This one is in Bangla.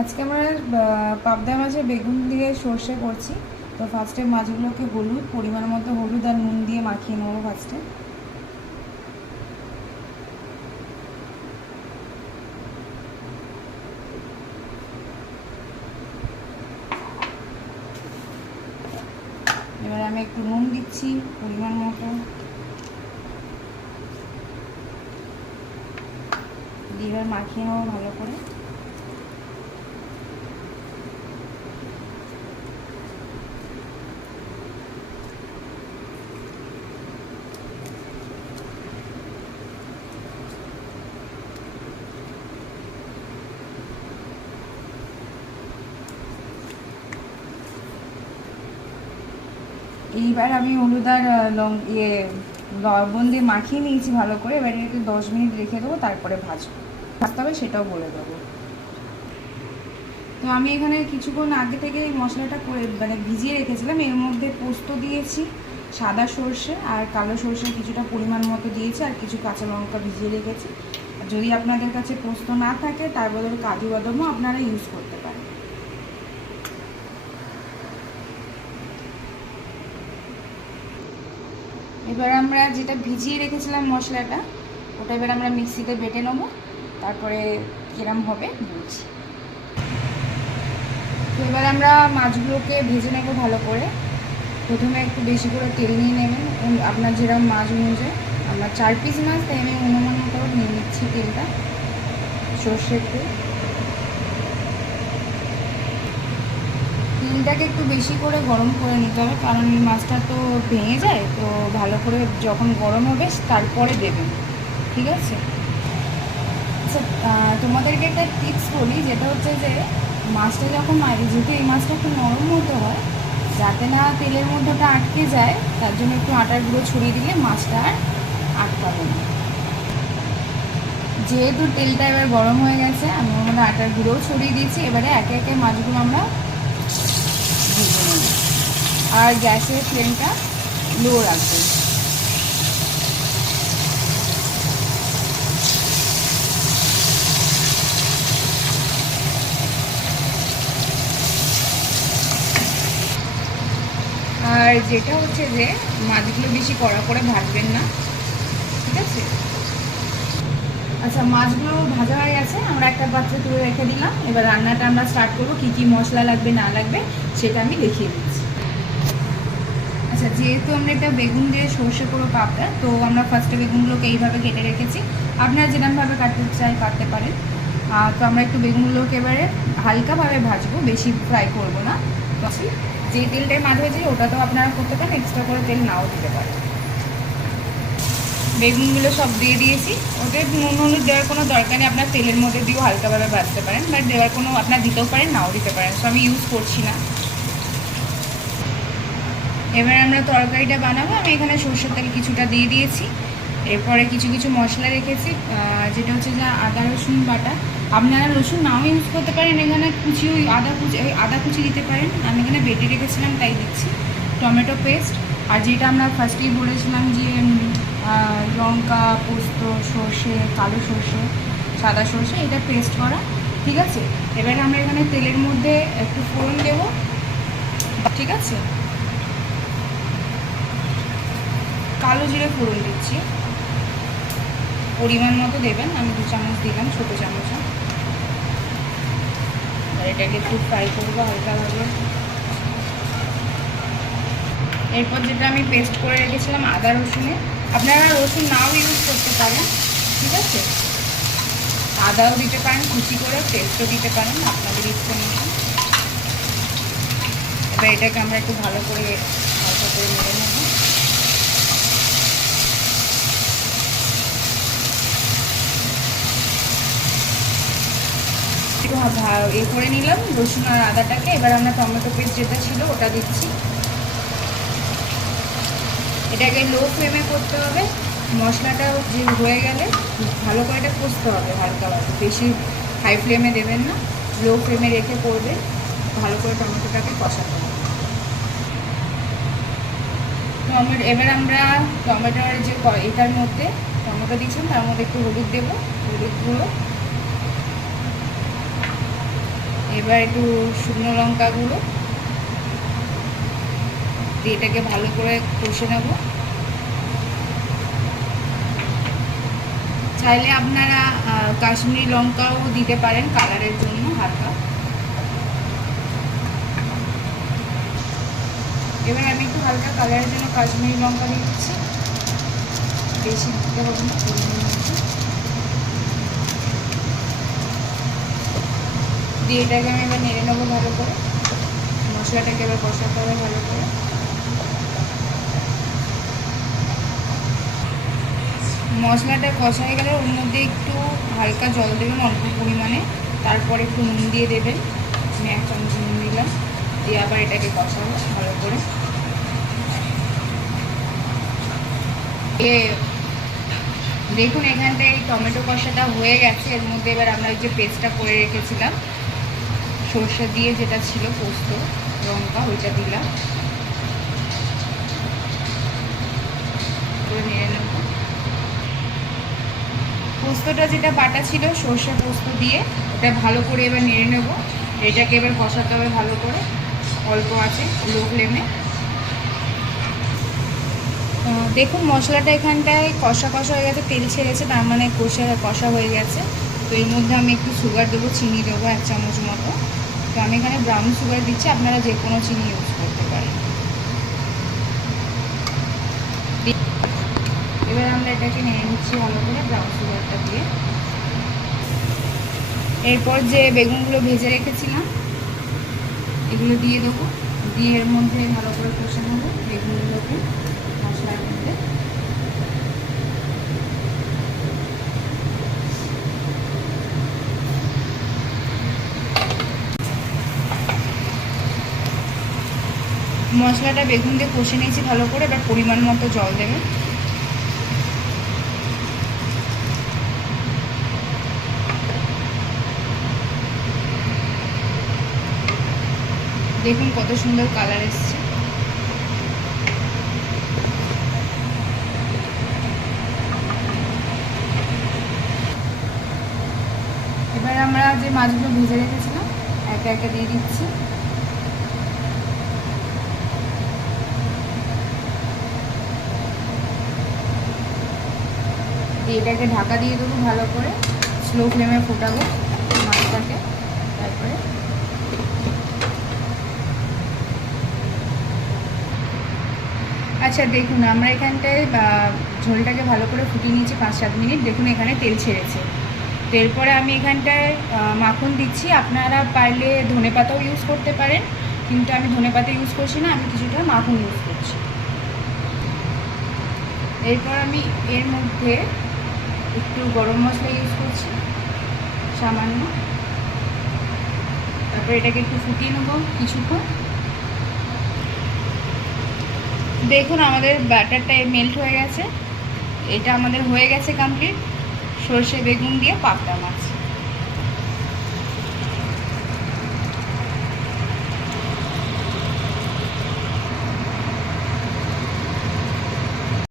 আজকে আমরা পাবদা মাছে বেগুন দিয়ে সর্ষে করছি। তো ফার্স্টে মাছগুলোকে হলুদ পরিমাণ মতো হলুদ আর নুন দিয়ে মাখিয়ে নেবো ফার্স্টে। এবারে আমি একটু নুন দিচ্ছি পরিমাণ মতো, দিয়ে এবার মাখিয়ে নেবো ভালো করে। এইবার আমি হলুদ আর লবণ দিয়ে মাখিয়ে নিয়েছি ভালো করে। এবার একটু 10 মিনিট রেখে দেবো, তারপরে ভাজবো। ভাজতে হবে সেটাও বলে দেবো। তো আমি এখানে কিছুক্ষণ আগে থেকে এই মশলাটা করে ভিজিয়ে রেখেছিলাম। এর মধ্যে পোস্ত দিয়েছি, সাদা সর্ষে আর কালো সর্ষে কিছুটা পরিমাণ মতো দিয়েছি, আর কিছু কাঁচা লঙ্কা ভিজিয়ে রেখেছি। আর যদি আপনাদের কাছে পোস্ত না থাকে তার বদলে কাজু বাদামও আপনারা ইউজ করতে পারেন। এবার আমরা যেটা ভিজিয়ে রেখেছিলাম মশলাটা, ওটা এবার আমরা মিক্সিতে বেটে নেবো, তারপরে কিরম হবে বলছি। তো এবার আমরা মাছগুলোকে ভেজে নেবো ভালো করে। প্রথমে একটু বেশি করে তেল নিয়ে নেবেন, আপনার যেরকম মাছ অনুযায়ী। আমার 4 পিস মাছ, তাই আমি অনুমান করে নিয়ে নিচ্ছি তেলটা, সর্ষের তেল। তেলটাকে একটু বেশি করে গরম করে নিতে হবে, কারণ এই মাছটা তো ভেঙে যায়। তো ভালো করে যখন গরম হবে তারপরে দেবেন, ঠিক আছে? আচ্ছা, তোমাদেরকে একটা টিপস বলি, যেটা হচ্ছে যে মাছটা যখন যেহেতু এই মাছটা একটু নরম হতে হয়, যাতে না তেলের মধ্যে ওটা আটকে যায়, তার জন্য একটু আটার গুঁড়ো ছড়িয়ে দিলে মাছটা আর আটকাবে না। যেহেতু তেলটা এবার গরম হয়ে গেছে, আমি ওর মধ্যে আটার গুঁড়োও ছড়িয়ে দিয়েছি। এবারে একে একে মাছগুলো আমরা ভেজে নেব, আর গ্যাসের ফ্লেমটা লো রাখবো। আর যেটা হচ্ছে যে মাছগুলো বেশি কড়া করে ভাজবেন না, ঠিক আছে? আচ্ছা, মাছগুলো ভাজা হয়ে গেছে, আমরা একটা পাত্রে তুলে রেখে দিলাম। এবার রান্নাটা আমরা স্টার্ট করবো। কী কী মশলা লাগবে না লাগবে সেটা আমি দেখিয়ে দিচ্ছি। আচ্ছা, যেহেতু আমরা এটা বেগুন দিয়ে সর্ষে করে পাবদা, তো আমরা ফার্স্টে বেগুনগুলোকে এইভাবে কেটে রেখেছি। আপনারা যেরকমভাবে কাটতে চাই কাটতে পারেন। তো আমরা একটু বেগুনগুলোকে এবারে হালকাভাবে ভাজবো, বেশি ফ্রাই করবো না। তো যে তেলটায় মাছ ভেজে ওটাতেও আপনারা করতে পারেন, এক্সট্রা করে তেল নাও দিতে পারেন। বেগুনগুলো সব দিয়ে দিয়েছি। ওতে নুন হলুদ দেওয়ার কোনো দরকার নেই, আপনার তেলের মধ্যে দিয়েও হালকাভাবে ভাজতে পারেন, বাট দেওয়ার কোনো আপনার দিতেও পারেন নাও দিতে পারেন। সো আমি ইউজ করছি না। এবার আমরা তরকারিটা বানাবো। আমি এখানে সরষের তেল কিছুটা দিয়ে দিয়েছি। এরপরে কিছু কিছু মশলা রেখেছি, যেটা হচ্ছে যে আদা রসুন বাটা। আপনারা রসুন নাও ইউজ করতে পারেন, এখানে কুচি আদা কুচি দিতে পারেন। আমি এখানে বেটে রেখেছিলাম তাই দিচ্ছি। টমেটো পেস্ট, আর যেটা আমরা ফার্স্টেই বলেছিলাম যে লঙ্কা, পোস্ত, সর্ষে, কালো সর্ষে, সাদা সর্ষে, এটা পেস্ট করা, ঠিক আছে? এবারে আমরা এখানে তেলের মধ্যে একটু ফোড়ন দেব, ঠিক আছে? কালো জিরে ফোড়ন দিচ্ছি, পরিমাণ মতো দেবেন। আমি 2 চামচ দিলাম, ছোটো চামচে। আর এটাকে একটু ফ্রাই করবো হালকাভাবে। এরপর যেটা আমি পেস্ট করে রেখেছিলাম আদা রসুনে, আপনারা রসুন নাও ইউজ করতে পারেন, ঠিক আছে? আদাও দিতে পারেন কুচি করে, পেস্টও দিতে পারেন, আপনাদের ইচ্ছে মতো। এবার এটাকে আমরা একটু ভালো করে হালকা করে মেরে নেব। একটু করে নিলাম রসুন আর আদাটাকে। এবার আমরা টমেটো পেস্ট যেটা ছিল ওটা দিচ্ছি। এটাকে লো ফ্লেমে করতে হবে। মশলাটা যে হয়ে গেলে ভালো করে এটা কষতে হবে হালকাভাবে, বেশি হাই ফ্লেমে দেবেন না, লো ফ্লেমে রেখে করবে। ভালো করে টমেটোটাকে কষাতে হবে। এবার আমরা টমেটোর যে এটার মধ্যে টমেটো দিয়েছিলাম তার মধ্যে একটু হলুদ দেবো, হলুদ গুঁড়ো। এবার একটু শুকনো লঙ্কা গুঁড়ো দিয়ে এটাকে ভালো করে কষে নেব। চাইলে আপনারা কাশ্মীরি লঙ্কাও দিতে পারেন কালারের জন্য হালকা। এবার আমি একটু হালকা কালারের জন্য কাশ্মীরি লঙ্কা দিচ্ছি, বেশি দিতে হবে না। দিয়ে এটাকে আমি এবার নেড়ে নেবো ভালো করে, মশলাটাকে এবার কষাতে হবে ভালো করে। মশলাটা কষা হয়ে গেলে ওর মধ্যে একটু হালকা জল দেবেন অল্প পরিমাণে, তারপরে একটু নুন দিয়ে দেবেন। আমি 1 চামচ নুন দিলাম, দিয়ে আবার এটাকে কষাবো ভালো করে। দেখুন এখানটায় এই টমেটো কষাটা হয়ে গেছে। এর মধ্যে এবার আমরা যে পেস্টটা করে রেখেছিলাম সর্ষে দিয়ে, যেটা ছিল পোস্ত লঙ্কা, ওইটা দিলাম, করে নেড়ে নেব। পোস্তটা যেটা বাটা ছিল সর্ষে পোস্ত দিয়ে, ওটা ভালো করে এবার নেড়ে নেব। এটাকে এবার কষাতে হবে ভালো করে, অল্প আছে লো ফ্লেমে। দেখুন মশলাটা এখানটায় কষা কষা হয়ে গেছে, তেল ছেড়েছে, তার মানে কষা হয়ে গেছে। তো এর মধ্যে আমি একটু সুগার দেবো, চিনি দেবো 1 চামচ মতো। তো আমি এখানে ব্রাউন সুগার দিচ্ছি, আপনারা যে কোনো চিনি ইউজ করতে পারেন। এবার আমরা এটাকে নেড়ে নিচ্ছি ভালো করে ব্রাউন সুগারটা দিয়ে। এরপর যে বেগুনগুলো ভেজে রেখেছিলাম এগুলো দিয়ে দেবো, দিয়ে এর মধ্যে ভালো করে কষে নেবো বেগুনগুলোকে মশলার মধ্যে। মশলাটা বেগুন দিয়ে কষে নিয়েছি ভালো করে, এবার পরিমাণ মতো জল দেবেন। দেখুন কত সুন্দর কালার এসছে। এবার আমরা যে মাছগুলো ভেজে রেখেছিলাম একে একে দিয়ে দিচ্ছি। দিয়ে এটাকে ঢাকা দিয়ে দেবো ভালো করে, স্লো ফ্লেমে ফোটাবো মাছটাকে। তারপরে আচ্ছা দেখুন আমরা এখানটায় ঝোলটাকে ভালো করে ফুটিয়ে নিয়েছি 5-7 মিনিট। দেখুন এখানে তেল ছেড়েছে। তো এরপরে আমি এখানটায় মাখন দিচ্ছি। আপনারা পারলে ধনেপাতাও ইউজ করতে পারেন, কিন্তু আমি ধনেপাতা ইউজ করছি না, আমি কিছুটা মাখন ইউজ করছি। এরপর আমি এর মধ্যে একটু গরম মশলা ইউজ করছি সামান্য। তারপর এটাকে একটু ফুটিয়ে নেব কিছুক্ষণ। দেখুন আমাদের ব্যাটারটা মেল্ট হয়ে গেছে। এটা আমাদের হয়ে গেছে কমপ্লিট সর্ষে বেগুন দিয়ে পাবদা মাছ।